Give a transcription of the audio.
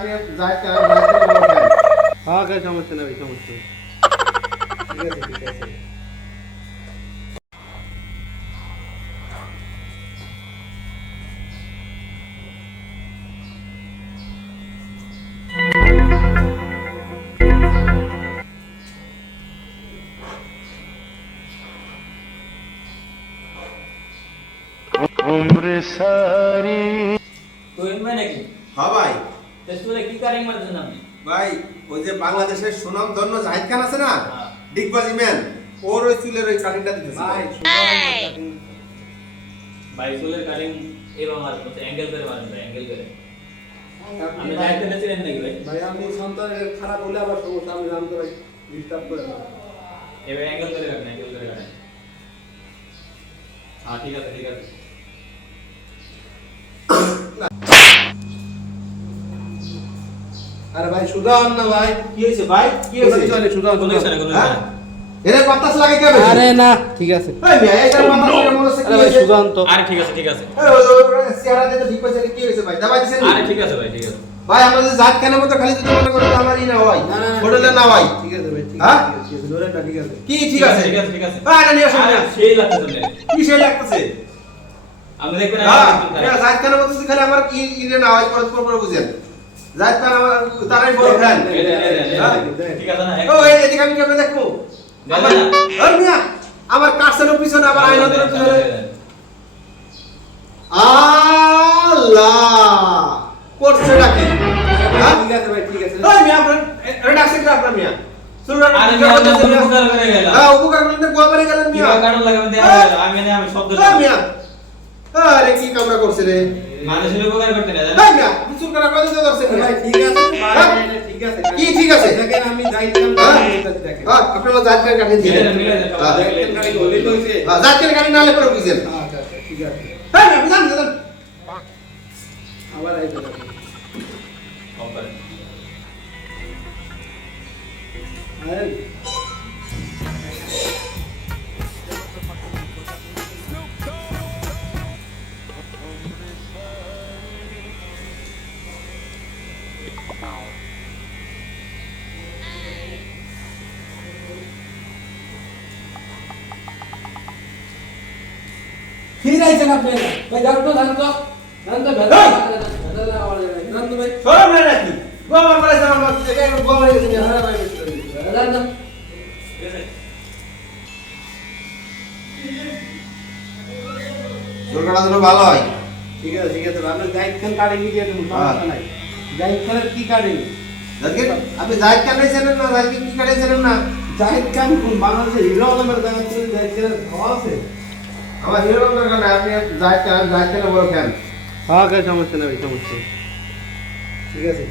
আপনি যাই বলবেন। হ্যাঁ কাজ সমস্যা নেই সমস্যা নেই। ঠিক আছে ঠিক আছে। उम्र सारी তুই মানে কি হ্যাঁ ভাই তেজপুরে কি কারিং মারছেন আপনি? ভাই ওই যে বাংলাদেশের সুনামধন্য জাহিদ খান আছে না হ্যাঁ। ডিগবাজি ম্যান ওর ওই চুলের ওই কাটিংটা দিতেছে ভাই ভাই চুলের কাটিং এভাবে মারছেন অ্যাঙ্গেল করে মারেন ভাই অ্যাঙ্গেল করে। আপনি দায়িত্ব নিয়েছিলেন নাকি ভাই? ভাই আমি সন্তানের খারাপ হলে আবার সমস্যা আমি জানতে ভাই ডিস্টার্ব করে না। এভাবে অ্যাঙ্গেল করে রাখেন অ্যাঙ্গেল করে রাখেন। হ্যাঁ ঠিক আছে ঠিক আছে। আরে ভাই সুদান না ভাই কি হয়েছে ভাই কি হয়েছে চলে সুদান কোনো কিছু না কোনো কিছু হ্যাঁ? না। এরে বাতাস লাগে কে বেশি আরে না ঠিক আছে এই মিয়া এইটার বাতাস লাগে মনে হচ্ছে কি আরে ভাই হয়েছে সুদান তো আরে ঠিক আছে ঠিক আছে। এই ওই চেহারা দিতে ঠিক পাইছে কি হয়েছে ভাই দাবাই দিছেন আরে ঠিক আছে ভাই ঠিক আছে। ভাই আমরা যে জাত কেন মতো খালি যদি মনে করি আমারই না হয় না, না, না, হোটেলে না ভাই ঠিক আছে ভাই ঠিক হ্যাঁ? আছে ঠিক আছে ধরেন না ঠিক আছে কি ঠিক আছে ঠিক আছে ঠিক আছে। ভাই এটা নিয়ে আসুন আরে না। সেই লাগতেছে না। কি সেই লাগতেছে আপনি দেখবেন হ্যাঁ আমি এটা জাত কেন মতো খালি আমার কি ইনে না হয় পরে বুঝেন জাত কেন আমার তারাই বড় ফ্যান ঠিক আছে না? ও এই এদিকে আমি কেমনে দেখবো আমার ওই মিয়া আমার কাছের পিছনে আবার আয়নাদের পিছনে আল্লাহ করছে নাকি হ্যাঁ? ঠিক আছে ভাই ঠিক আছে ওই মিয়া আপনার এটা ডাকছে কি আপনার মিয়া শুনুন আরে মিয়া আপনি তো উপকার করে গেলাম। হ্যাঁ উপকার করতে গোয়া করে গেলেন মিয়া কিভাবে কাটন লাগাবেন দেয়া আমি না আমি শব্দ ওই মিয়া আরে কি কামরা করছে রে মানুষের উপকার করতে না জানেন? ওই মিয়া কিছু করা কথা তো ধরছে মিয়া ভাই ঠিক আছে হ্যাঁ? ভাই এটা ঠিক আছে কি ঠিক আছে? দেখেন আমি দায়িত্ব হ্যাঁ? দেখেন হ্যাঁ আপনারা জাত করে কাটিয়ে দিলেন মিলে দেন, হ্যাঁ। দায়িত্ব গাড়ি হলে তো হইছে জাত করে কাটিয়ে নালে করে বুঝেন আচ্ছা আচ্ছা ঠিক আছে হ্যাঁ মিয়া বুঝান বুঝান আবার আইতে হবে কম করেন। আরে ফির আইছেন আপনি ভাই যাও তো ধান তো ভেদা ভেদা আওয়াজ ধান তো ভাই সরম না নাকি গোয়া মারা যাওয়ার মত থেকে গোয়া মারা গেছে হ্যাঁ ভাই ধান তো ঠিক আছে? দুর্ঘটনা যেন ভালো হয় ঠিক আছে আপনি জাহিদ খান কার্ডিং দিয়ে দেবো হ্যাঁ। সমস্যা নাই জাহিদ খানের কি কার্ডিং দেখেন আপনি জাহিদ খান চেনেন না জাহিদ কি কাটে চেনেন না জাহিদ খান কোন বাংলাদেশের হিরো আলমের জায়গা ছিল জাহিদ খানের হওয়া আছে আমার হিরো দরকার না আপনি জাহিদ খান বড় ফ্যান হ্যাঁ কাজ সমস্যা নেই সমস্যা নেই। ঠিক আছে